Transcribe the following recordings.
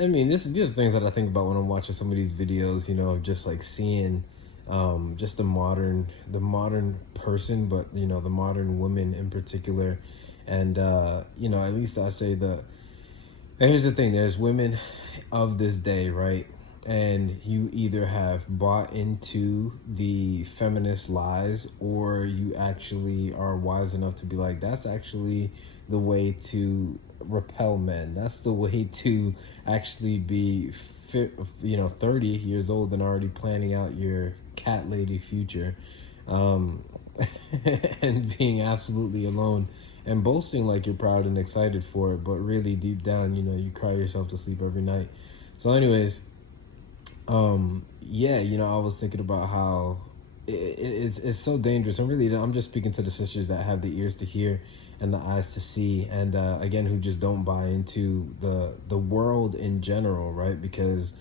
I mean, these are things that I think about when I'm watching some of these videos, of just like seeing just the modern person, but the modern woman in particular. And at least I say here's the thing, there's women of this day, right? And you either have bought into the feminist lies, or you actually are wise enough to be like, that's actually the way to repel men. That's the way to actually be fit, 30 years old and already planning out your cat lady future. Um, and being absolutely alone and boasting like you're proud and excited for it, but really deep down, you cry yourself to sleep every night. So, anyways, yeah, I was thinking about how it's so dangerous, and really, I'm just speaking to the sisters that have the ears to hear and the eyes to see, and again, who just don't buy into the world in general, right? Because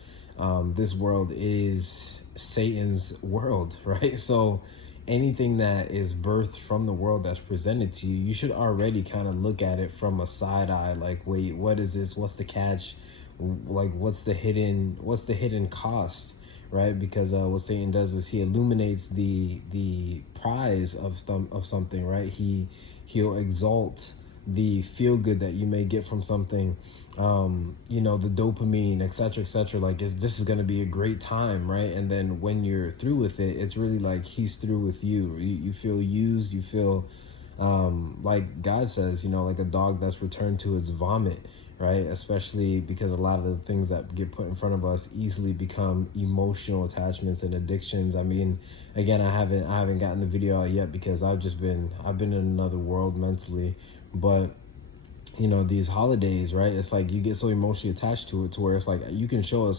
this world is Satan's world, right? So anything that is birthed from the world that's presented to you, you should already kind of look at it from a side eye, like, wait, what is this? What's the catch? Like, what's the hidden cost, right? Because what Satan does is he illuminates the prize of something, right? He'll exalt the feel good that you may get from something, the dopamine, etc., like this is going to be a great time, right? And then when you're through with it, it's really like he's through with you feel used, you feel like God says, like a dog that's returned to its vomit, right? Especially because a lot of the things that get put in front of us easily become emotional attachments and addictions. I mean, again, I haven't gotten the video out yet because I've been in another world mentally, but these holidays, right? It's like you get so emotionally attached to it to where it's like you can show a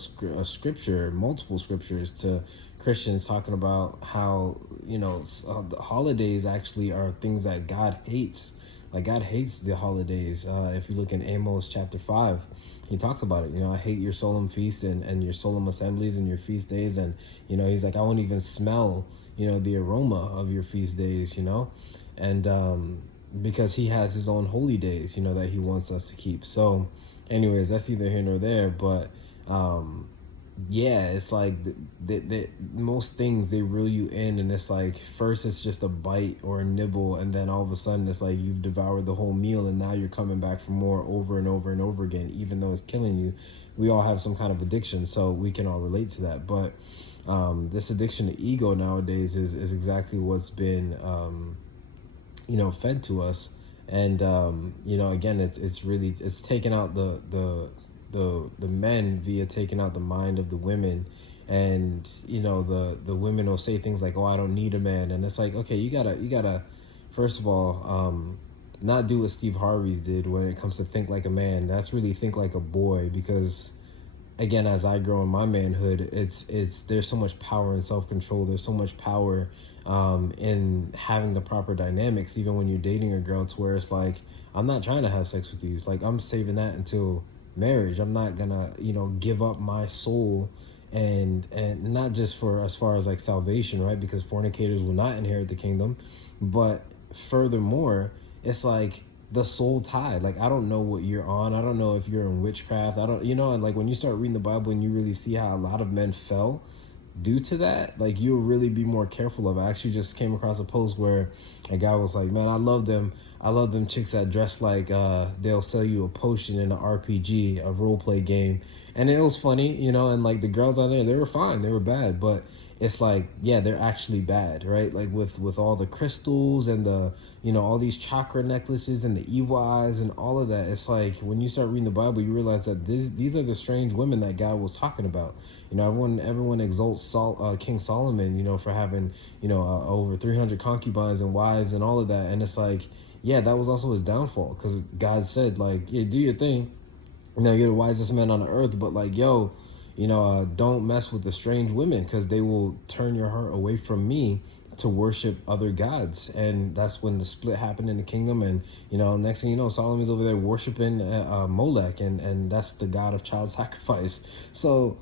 scripture, multiple scriptures to Christians talking about how the holidays actually are things that God hates. Like, God hates the holidays. If you look in Amos chapter 5, he talks about it. I hate your solemn feasts and your solemn assemblies and your feast days. And he's like, I won't even smell the aroma of your feast days. And because he has his own holy days, that he wants us to keep. So, anyways, that's neither here nor there. But yeah, it's like most things, they reel you in, and it's like first it's just a bite or a nibble, and then all of a sudden it's like you've devoured the whole meal, and now you're coming back for more over and over and over again, even though it's killing you. We all have some kind of addiction, so we can all relate to that. But this addiction to ego nowadays is exactly what's been fed to us. And again, it's really, it's taken out the men via taking out the mind of the women. And the women will say things like, oh, I don't need a man. And it's like, okay, you gotta first of all, not do what Steve Harvey did when it comes to think like a man. That's really think like a boy. Because again, as I grow in my manhood, it's there's so much power in self-control. There's so much power in having the proper dynamics, even when you're dating a girl, to where it's like, I'm not trying to have sex with you. It's like, I'm saving that until marriage. I'm not gonna, give up my soul, and not just for as far as like salvation, right? Because fornicators will not inherit the kingdom. But furthermore, it's like the soul tie. Like, I don't know what you're on. I don't know if you're in witchcraft. I don't, and like when you start reading the Bible and you really see how a lot of men fell due to that, like, you'll really be more careful of it. I actually just came across a post where a guy was like, man, I love them chicks that dress like they'll sell you a potion in an RPG, a role play game. And it was funny, and like the girls on there, they were fine, they were bad, but it's like, yeah, they're actually bad, right? Like with all the crystals and the all these chakra necklaces and the evil eyes and all of that. It's like when you start reading the Bible, you realize that these are the strange women that God was talking about. Everyone exalts King Solomon, for having over 300 concubines and wives and all of that. And it's like, yeah, that was also his downfall, because God said, like, yeah, do your thing, you're the wisest man on the earth, but like, yo, don't mess with the strange women, because they will turn your heart away from me to worship other gods. And that's when the split happened in the kingdom. And next thing you know, Solomon's over there worshiping Molech, and that's the god of child sacrifice. So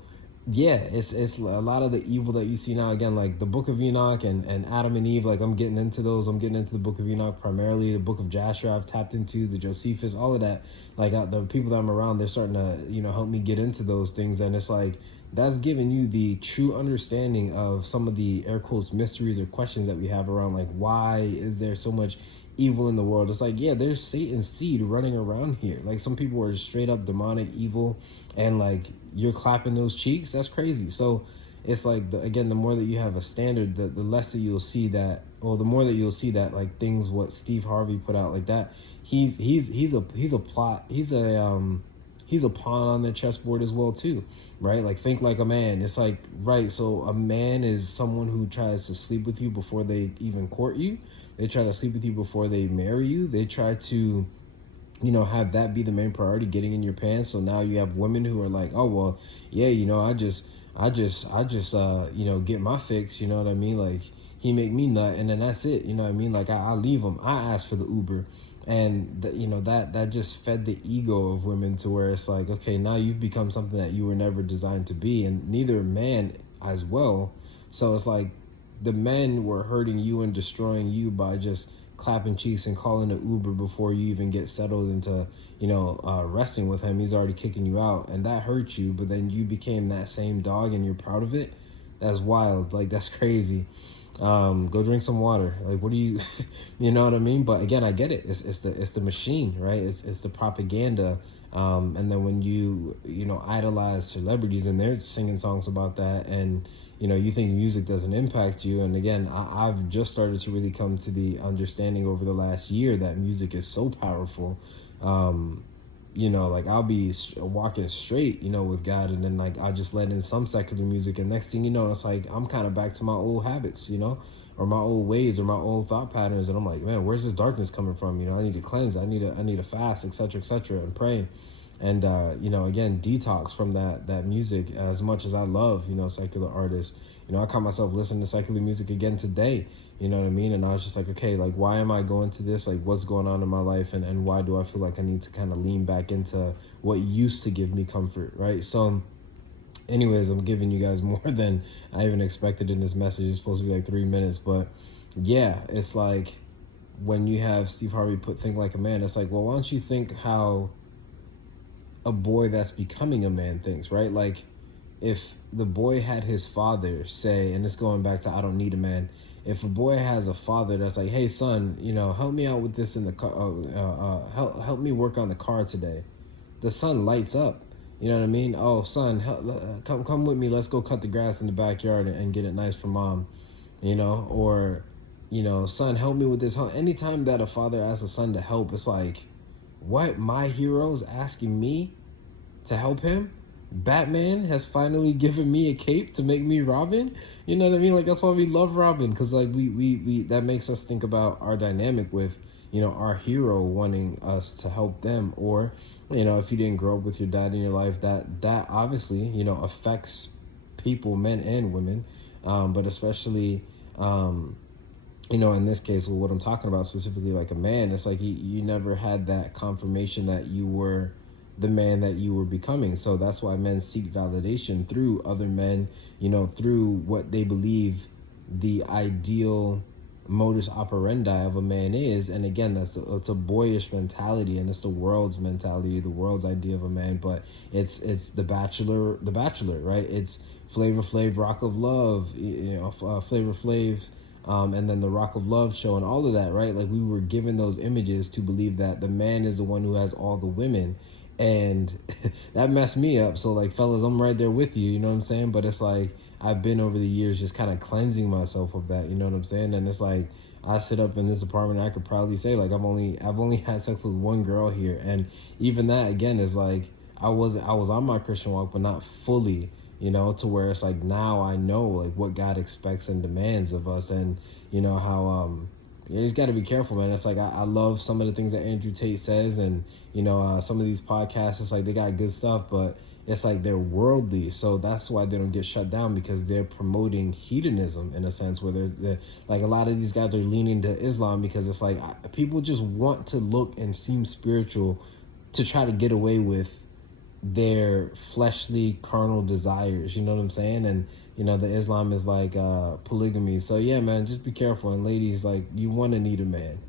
Yeah, it's a lot of the evil that you see now. Again, like the Book of Enoch and Adam and Eve. Like I'm getting into those. I'm getting into the Book of Enoch primarily. The Book of Jasher I've tapped into. The Josephus, all of that. Like the people that I'm around, they're starting to help me get into those things. And it's like that's giving you the true understanding of some of the air quotes mysteries or questions that we have around like why is there so much evil in the world. It's like, yeah, there's Satan's seed running around here. Like some people are straight up demonic evil, and like you're clapping those cheeks. That's crazy. So it's like again, the more that you have a standard, the less that you'll see that, or the more that you'll see that like things what Steve Harvey put out like that. He's a plot. He's a pawn on the chessboard as well too, right? Like think like a man. It's like, right, so a man is someone who tries to sleep with you before they even court you. They try to sleep with you before they marry you. They try to have that be the main priority, getting in your pants. So now you have women who are like, oh well, yeah, I just get my fix, you know what I mean? Like he make me nut and then that's it, you know what I mean? Like I leave him. I ask for the Uber. And that just fed the ego of women to where it's like, okay, now you've become something that you were never designed to be, and neither man as well. So it's like the men were hurting you and destroying you by just clapping cheeks and calling an Uber before you even get settled into resting with him. He's already kicking you out, and that hurt you. But then you became that same dog, and you're proud of it. That's wild. Like that's crazy. Go drink some water. Like what do you you know what I mean? But again, I get it. It's the machine, right? It's the propaganda. And then when you idolize celebrities and they're singing songs about that, and you think music doesn't impact you. And again, I've just started to really come to the understanding over the last year that music is so powerful. Like I'll be walking straight, with God, and then like I just let in some secular music, and next thing you know, it's like I'm kind of back to my old habits, or my old ways, or my old thought patterns, and I'm like, man, where's this darkness coming from? I need to cleanse, I need to fast, etc., and pray, and again, detox from that music. As much as I love, secular artists, I caught myself listening to secular music again today. You know what I mean? And I was just like, okay, like, why am I going to this? Like, what's going on in my life? And why do I feel like I need to kind of lean back into what used to give me comfort, right? So anyways, I'm giving you guys more than I even expected in this message. It's supposed to be like 3 minutes. But yeah, it's like when you have Steve Harvey Think Like a Man, it's like, well, why don't you think how a boy that's becoming a man thinks, right? Like if the boy had his father say, and it's going back to I don't need a man, if a boy has a father that's like, hey son, help me out with this in the car, help me work on the car today, the son lights up. You know what I mean? Oh son, come with me, let's go cut the grass in the backyard and get it nice for mom. Or son, help me with this. Anytime that a father asks a son to help, it's like, what, my hero's asking me to help him? Batman has finally given me a cape to make me Robin. You know what I mean? Like that's why we love Robin, because like we that makes us think about our dynamic with our hero wanting us to help them. Or if you didn't grow up with your dad in your life, that obviously affects people, men and women, but especially in this case, well, what I'm talking about specifically, like a man, it's like you never had that confirmation that you were the man that you were becoming. So that's why men seek validation through other men, through what they believe the ideal modus operandi of a man is. And again, it's a boyish mentality, and it's the world's mentality, the world's idea of a man. But it's the Bachelor, right? It's Flavor Flav, Rock of Love, Flavor Flav's. And then the Rock of Love show and all of that, right? Like we were given those images to believe that the man is the one who has all the women, and that messed me up. So like, fellas, I'm right there with you, you know what I'm saying? But it's like I've been over the years just kind of cleansing myself of that, you know what I'm saying? And it's like I sit up in this apartment, I could proudly say like I've only had sex with one girl here, and even that again is like I was on my Christian walk, but not fully. To where it's like now I know like what God expects and demands of us, and how you just got to be careful, man. It's like I love some of the things that Andrew Tate says, and some of these podcasts, it's like they got good stuff, but it's like they're worldly, so that's why they don't get shut down, because they're promoting hedonism in a sense, where they're like a lot of these guys are leaning to Islam because it's like people just want to look and seem spiritual to try to get away with their fleshly carnal desires, you know what I'm saying? And the Islam is like polygamy. So yeah, man, just be careful. And ladies, like, you want to need a man.